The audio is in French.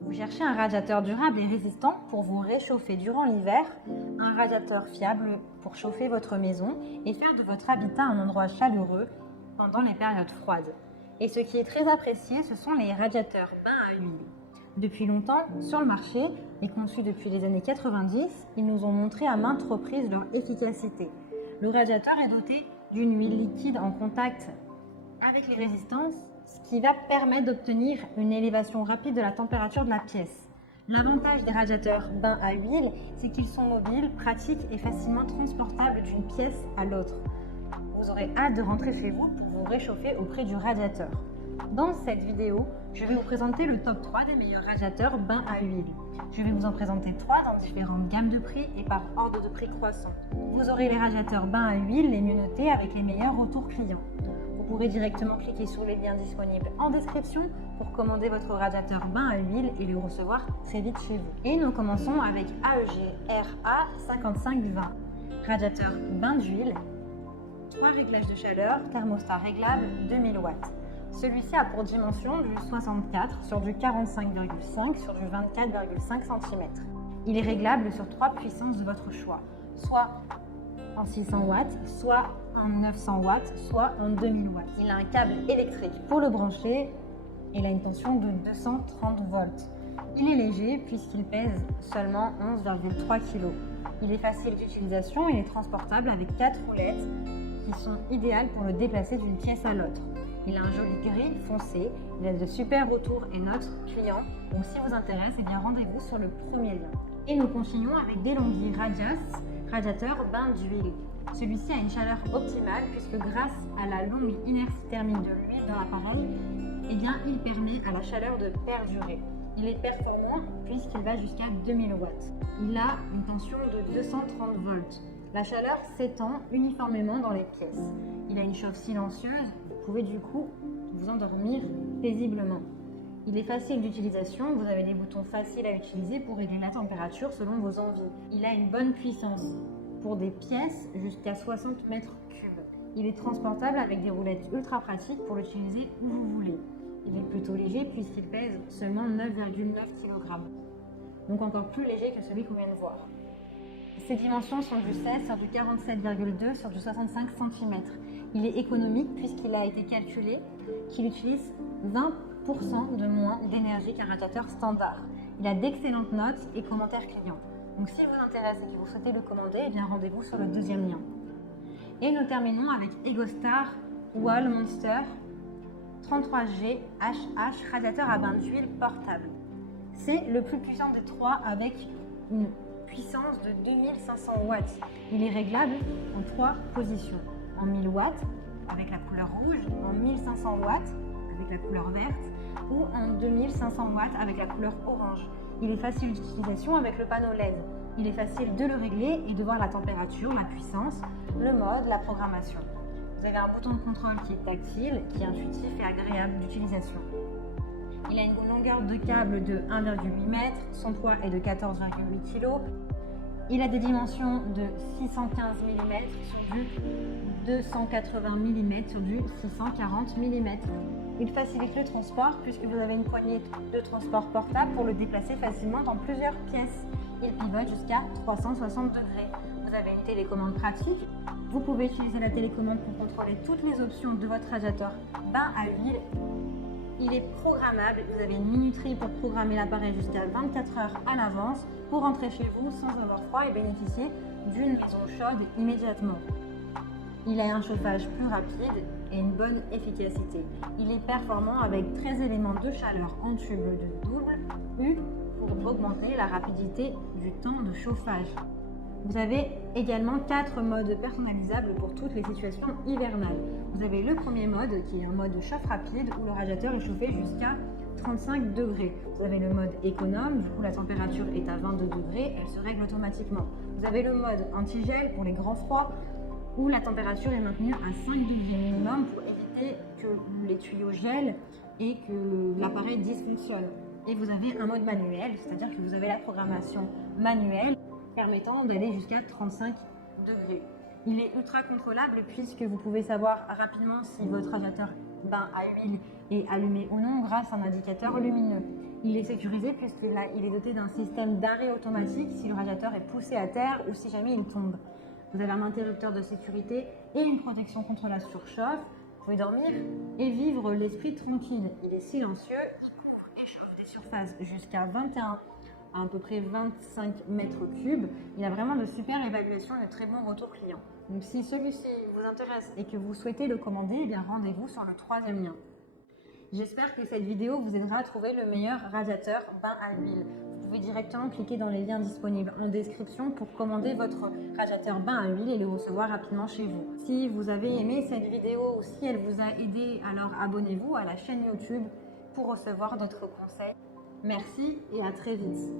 Vous cherchez un radiateur durable et résistant pour vous réchauffer durant l'hiver, un radiateur fiable pour chauffer votre maison et faire de votre habitat un endroit chaleureux pendant les périodes froides. Et ce qui est très apprécié, ce sont les radiateurs bains à huile. Depuis longtemps, sur le marché, et conçus depuis les années 90, ils nous ont montré à maintes reprises leur efficacité. Le radiateur est doté d'une huile liquide en contact avec les résistances, ce qui va permettre d'obtenir une élévation rapide de la température de la pièce. L'avantage des radiateurs bains à huile, c'est qu'ils sont mobiles, pratiques et facilement transportables d'une pièce à l'autre. Vous aurez hâte de rentrer chez vous pour vous réchauffer auprès du radiateur. Dans cette vidéo, je vais vous présenter le top 3 des meilleurs radiateurs bains à huile. Je vais vous en présenter 3 dans différentes gammes de prix et par ordre de prix croissant. Vous aurez les radiateurs bains à huile les mieux notés avec les meilleurs retours clients. Vous pourrez directement cliquer sur les liens disponibles en description pour commander votre radiateur bain à huile et le recevoir très vite chez vous. Et nous commençons avec AEG RA 5520, radiateur bain d'huile, 3 réglages de chaleur, thermostat réglable 2000 watts. Celui-ci a pour dimension du 64 sur du 45,5 sur du 24,5 cm. Il est réglable sur 3 puissances de votre choix, soit en 600 watts, soit en 900 watts, soit en 2000 watts. Il a un câble électrique pour le brancher et il a une tension de 230 volts. Il est léger puisqu'il pèse seulement 11,3 kg. Il est facile d'utilisation, il est transportable avec 4 roulettes qui sont idéales pour le déplacer d'une pièce à l'autre. Il a un joli gris foncé, il a de super retours et notes clients, donc si vous intéresse, eh bien rendez-vous sur le premier lien. Et nous continuons avec DeLonghi Radias, radiateur bain d'huile. Celui-ci a une chaleur optimale puisque grâce à la longue inertie thermique de l'huile dans l'appareil, eh bien, il permet à la chaleur de perdurer. Il est performant puisqu'il va jusqu'à 2000 watts. Il a une tension de 230 volts. La chaleur s'étend uniformément dans les pièces. Il a une chauffe silencieuse, vous pouvez du coup vous endormir paisiblement. Il est facile d'utilisation, vous avez des boutons faciles à utiliser pour régler la température selon vos envies. Il a une bonne puissance pour des pièces jusqu'à 60 mètres cubes. Il est transportable avec des roulettes ultra pratiques pour l'utiliser où vous voulez. Il est plutôt léger puisqu'il pèse seulement 9,9 kg, donc encore plus léger que celui qu'on vient de voir. Ses dimensions sont du 16 sur du 47,2 sur du 65 cm. Il est économique puisqu'il a été calculé qu'il utilise 20% de moins d'énergie qu'un radiateur standard. Il a d'excellentes notes et commentaires clients. Donc si vous intéresse et que vous souhaitez le commander, eh bien rendez-vous sur le deuxième lien. Et nous terminons avec EgoStar Wall Monster 33G HH radiateur à bain d'huile portable. C'est le plus puissant des trois avec une puissance de 2500 watts. Il est réglable en 3 positions. En 1000 watts avec la couleur rouge, en 1500 watts avec la couleur verte ou en 2500 watts avec la couleur orange. Il est facile d'utilisation avec le panneau LED. Il est facile de le régler et de voir la température, la puissance, le mode, la programmation. Vous avez un bouton de contrôle qui est tactile, qui est intuitif et agréable d'utilisation. Il a une longueur de câble de 1,8 m, son poids est de 14,8 kg. Il a des dimensions de 615 mm sur du 280 mm sur du 640 mm. Il facilite le transport puisque vous avez une poignée de transport portable pour le déplacer facilement dans plusieurs pièces. Il pivote jusqu'à 360 degrés. Vous avez une télécommande pratique. Vous pouvez utiliser la télécommande pour contrôler toutes les options de votre radiateur bain à huile. Il est programmable, vous avez une minuterie pour programmer l'appareil jusqu'à 24 heures à l'avance pour rentrer chez vous sans avoir froid et bénéficier d'une maison chaude immédiatement. Il a un chauffage plus rapide et une bonne efficacité. Il est performant avec 13 éléments de chaleur en tube de double U pour augmenter la rapidité du temps de chauffage. Vous avez également 4 modes personnalisables pour toutes les situations hivernales. Vous avez le premier mode qui est un mode chauffe rapide où le radiateur est chauffé jusqu'à 35 degrés. Vous avez le mode économe, du coup la température est à 22 degrés, elle se règle automatiquement. Vous avez le mode anti-gel pour les grands froids où la température est maintenue à 5 degrés minimum pour éviter que les tuyaux gèlent et que l'appareil dysfonctionne. Et vous avez un mode manuel, c'est-à-dire que vous avez la programmation manuelle permettant d'aller jusqu'à 35 degrés. Il est ultra contrôlable puisque vous pouvez savoir rapidement si votre radiateur bain à huile est allumé ou non grâce à un indicateur lumineux. Il est sécurisé puisqu'il est doté d'un système d'arrêt automatique si le radiateur est poussé à terre ou si jamais il tombe. Vous avez un interrupteur de sécurité et une protection contre la surchauffe. Vous pouvez dormir et vivre l'esprit tranquille. Il est silencieux, il couvre et chauffe des surfaces jusqu'à 21 à peu près 25 mètres cubes. Il a vraiment de super évaluations et de très bons retours clients. Donc si celui-ci vous intéresse et que vous souhaitez le commander, eh bien rendez-vous sur le 3e lien. J'espère que cette vidéo vous aidera à trouver le meilleur radiateur bain à huile. Vous pouvez directement cliquer dans les liens disponibles en description pour commander votre radiateur bain à huile et le recevoir rapidement chez vous. Si vous avez aimé cette vidéo ou si elle vous a aidé, alors abonnez-vous à la chaîne YouTube pour recevoir d'autres conseils. Merci et à très vite.